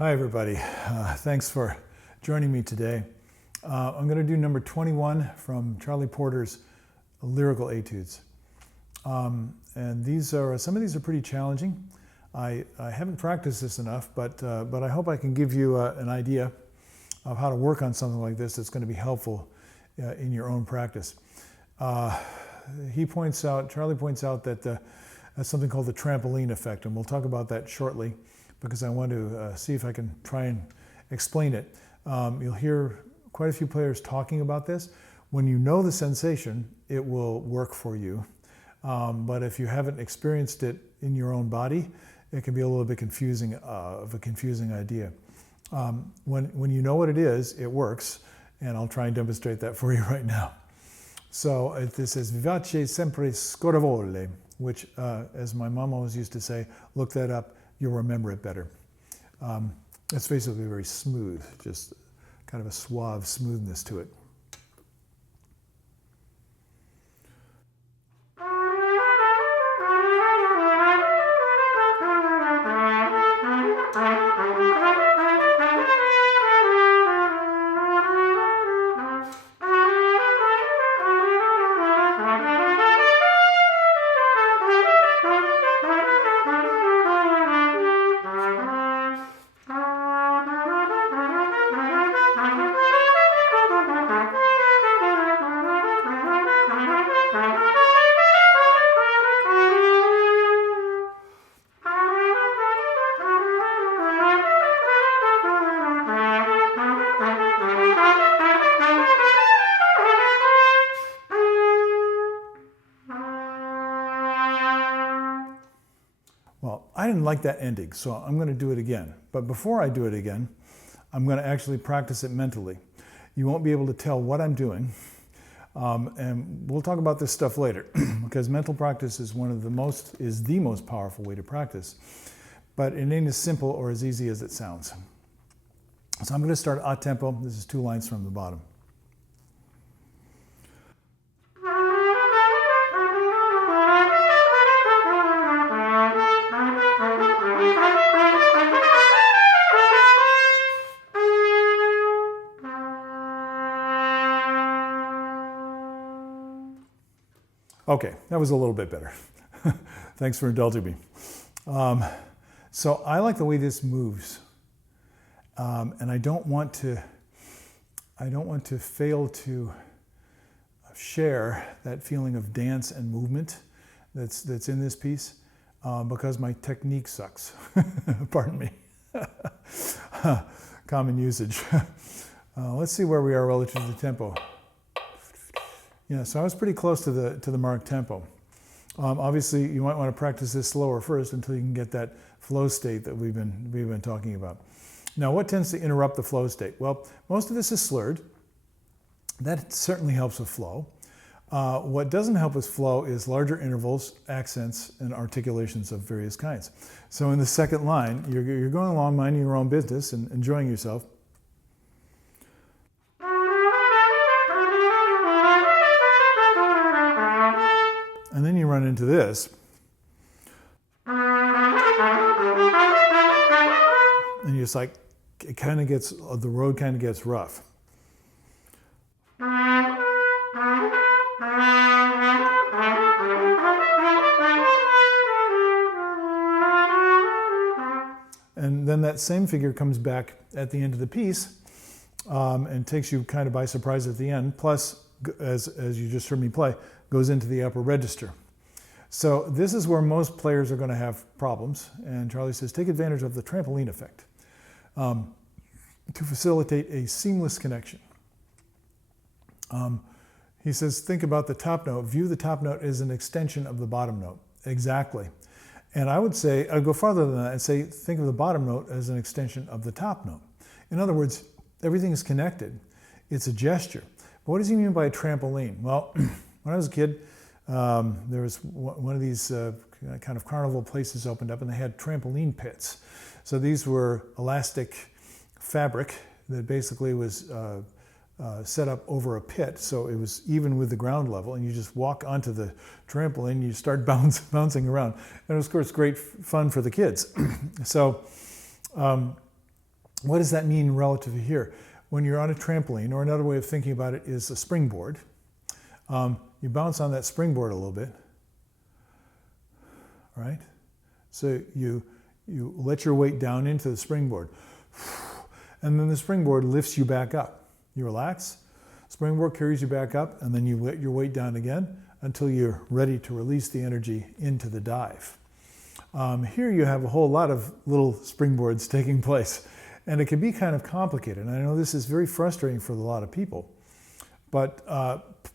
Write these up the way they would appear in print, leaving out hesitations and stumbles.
Hi everybody, thanks for joining me today. I'm going to do number 21 from Charlie Porter's Lyrical Etudes. And some of these are pretty challenging. I haven't practiced this enough, but I hope I can give you an idea of how to work on something like this that's going to be helpful in your own practice. Charlie points out that that's something called the trampoline effect, and we'll talk about that shortly, because I want to see if I can try and explain it. You'll hear quite a few players talking about this. When you know the sensation, it will work for you. But if you haven't experienced it in your own body, it can be a little bit confusing, of a confusing idea. When you know what it is, it works, and I'll try and demonstrate that for you right now. So this is vivace sempre scorrevole, which, as my mom always used to say, look that up, you'll remember it better. It's basically very smooth, just kind of a suave smoothness to it. Well, I didn't like that ending, so I'm going to do it again. But before I do it again, I'm going to actually practice it mentally. You won't be able to tell what I'm doing, and we'll talk about this stuff later, because mental practice is the most powerful way to practice. But it ain't as simple or as easy as it sounds. So I'm going to start a tempo. This is 2 lines from the bottom. Okay, that was a little bit better. Thanks for indulging me. So I like the way this moves, and I don't want to fail to share that feeling of dance and movement that's in this piece, because my technique sucks. Pardon me. Common usage. Let's see where we are relative to the tempo. Yeah, so I was pretty close to the marked tempo. Obviously, you might want to practice this slower first until you can get that flow state that we've been talking about. Now, what tends to interrupt the flow state? Well, most of this is slurred. That certainly helps with flow. What doesn't help with flow is larger intervals, accents, and articulations of various kinds. So in the second line, you're going along minding your own business and enjoying yourself. And then you run into this. And you're just like, the road kind of gets rough. And then that same figure comes back at the end of the piece and takes you kind of by surprise at the end. Plus, as you just heard me play, goes into the upper register. So this is where most players are going to have problems. And Charlie says, take advantage of the trampoline effect to facilitate a seamless connection. He says, think about the top note. View the top note as an extension of the bottom note. Exactly. And I would say, I'd go farther than that and say, think of the bottom note as an extension of the top note. In other words, everything is connected. It's a gesture. But what does he mean by a trampoline? Well, when I was a kid, there was one of these kind of carnival places opened up, and they had trampoline pits. So these were elastic fabric that basically was set up over a pit, so it was even with the ground level, and you just walk onto the trampoline and you start bouncing around. And it was, of course, great fun for the kids. So What does that mean relative to here? When you're on a trampoline, or another way of thinking about it is a springboard, you bounce on that springboard a little bit, right? So you let your weight down into the springboard, and then the springboard lifts you back up. You relax, springboard carries you back up, and then you let your weight down again until you're ready to release the energy into the dive. Here you have a whole lot of little springboards taking place, and it can be kind of complicated. And I know this is very frustrating for a lot of people, but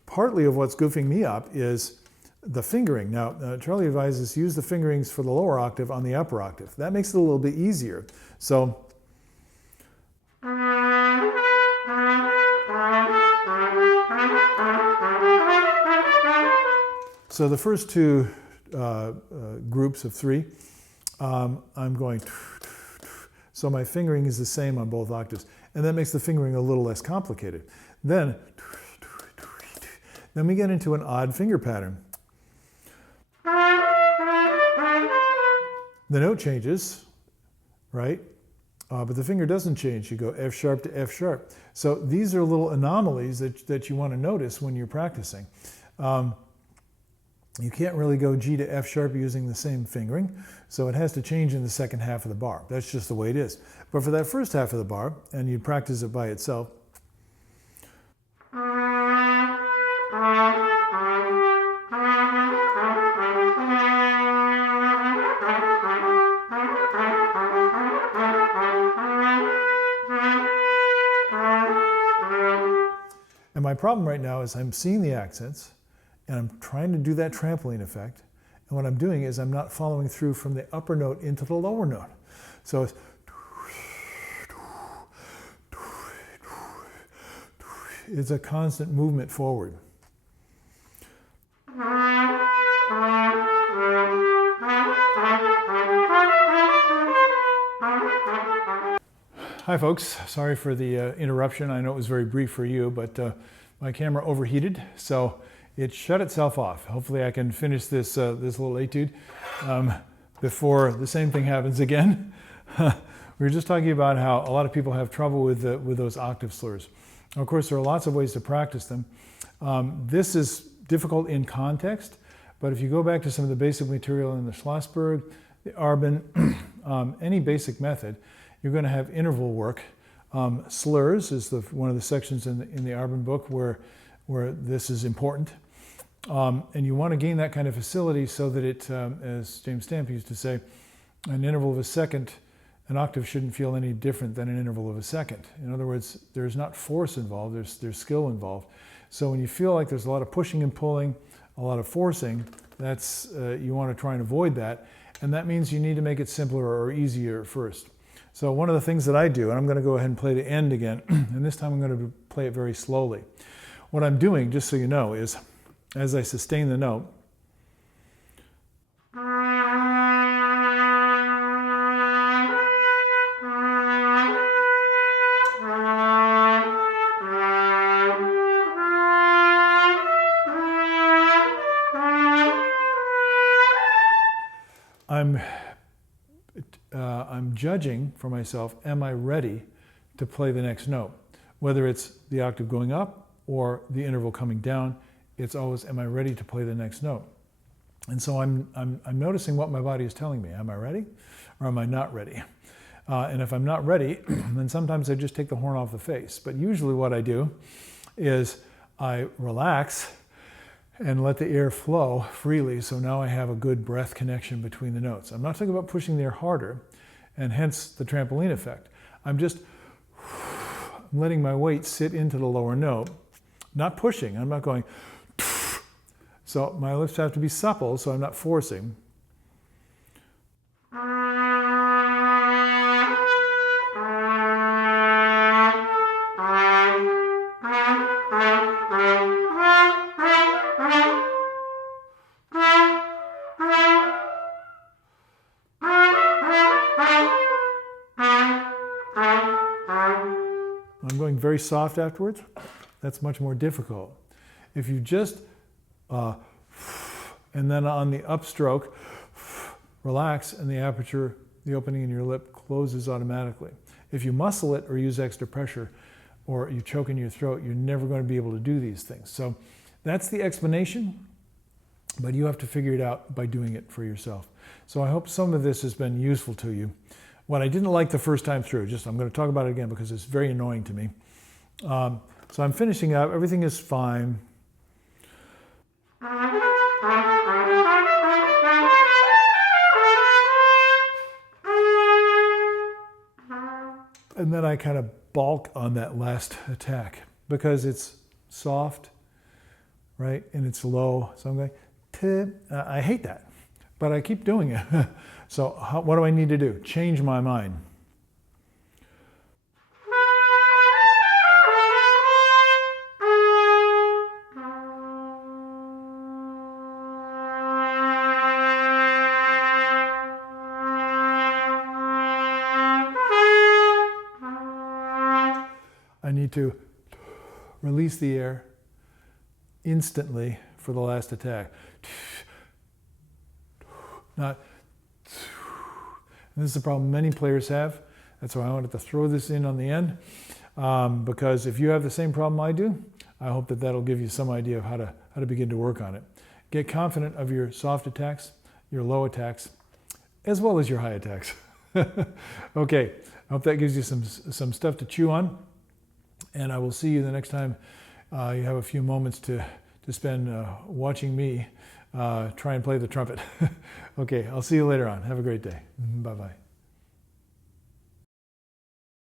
partly of what's goofing me up is the fingering. Now, Charlie advises use the fingerings for the lower octave on the upper octave. That makes it a little bit easier. So the first two groups of three, I'm going, so my fingering is the same on both octaves, and that makes the fingering a little less complicated. Then we get into an odd finger pattern. The note changes, right? But the finger doesn't change. You go F sharp to F sharp. So these are little anomalies that you want to notice when you're practicing. You can't really go G to F sharp using the same fingering, so it has to change in the second half of the bar. That's just the way it is. But for that first half of the bar, and you practice it by itself, and my problem right now is I'm seeing the accents, and I'm trying to do that trampoline effect. And what I'm doing is I'm not following through from the upper note into the lower note. So it's a constant movement forward. Hi folks, sorry for the interruption. I know it was very brief for you, but my camera overheated, so it shut itself off. Hopefully I can finish this little etude before the same thing happens again. We were just talking about how a lot of people have trouble with those octave slurs. Of course, there are lots of ways to practice them. This is difficult in context, but if you go back to some of the basic material in the Schlossberg, the Arben, any basic method, you're going to have interval work. Slurs is one of the sections in the Arben book where this is important. And you want to gain that kind of facility so that it, as James Stamp used to say, an interval of a second, an octave shouldn't feel any different than an interval of a second. In other words, there's not force involved, there's skill involved. So when you feel like there's a lot of pushing and pulling, a lot of forcing, that's you want to try and avoid that. And that means you need to make it simpler or easier first. So one of the things that I do, and I'm going to go ahead and play the end again, and this time I'm going to play it very slowly. What I'm doing, just so you know, is as I sustain the note, I'm judging for myself, am I ready to play the next note? Whether it's the octave going up or the interval coming down, it's always, am I ready to play the next note? And so I'm noticing what my body is telling me. Am I ready or am I not ready? And if I'm not ready, then sometimes I just take the horn off the face. But usually what I do is I relax and let the air flow freely, so now I have a good breath connection between the notes. I'm not talking about pushing the air harder, and hence the trampoline effect. I'm just letting my weight sit into the lower note, not pushing. I'm not going, so my lips have to be supple, so I'm not forcing. I'm going very soft afterwards. That's much more difficult. If you just, and then on the upstroke, relax and the aperture the opening in your lip closes automatically. If you muscle it or use extra pressure or you choke in your throat, you're never going to be able to do these things. So that's the explanation, but you have to figure it out by doing it for yourself. So I hope some of this has been useful to you. What I didn't like the first time through, I'm going to talk about it again because it's very annoying to me. So I'm finishing up. Everything is fine. And then I kind of balk on that last attack because it's soft, right? And it's low. So I'm going, I hate that, but I keep doing it. So what do I need to do? Change my mind. I need to release the air instantly for the last attack. Not, and this is a problem many players have. That's why I wanted to throw this in on the end. Because if you have the same problem I do, I hope that that'll give you some idea of how to begin to work on it. Get confident of your soft attacks, your low attacks, as well as your high attacks. Okay, I hope that gives you some stuff to chew on. And I will see you the next time you have a few moments to spend watching me try and play the trumpet. Okay, I'll see you later on. Have a great day. Bye-bye.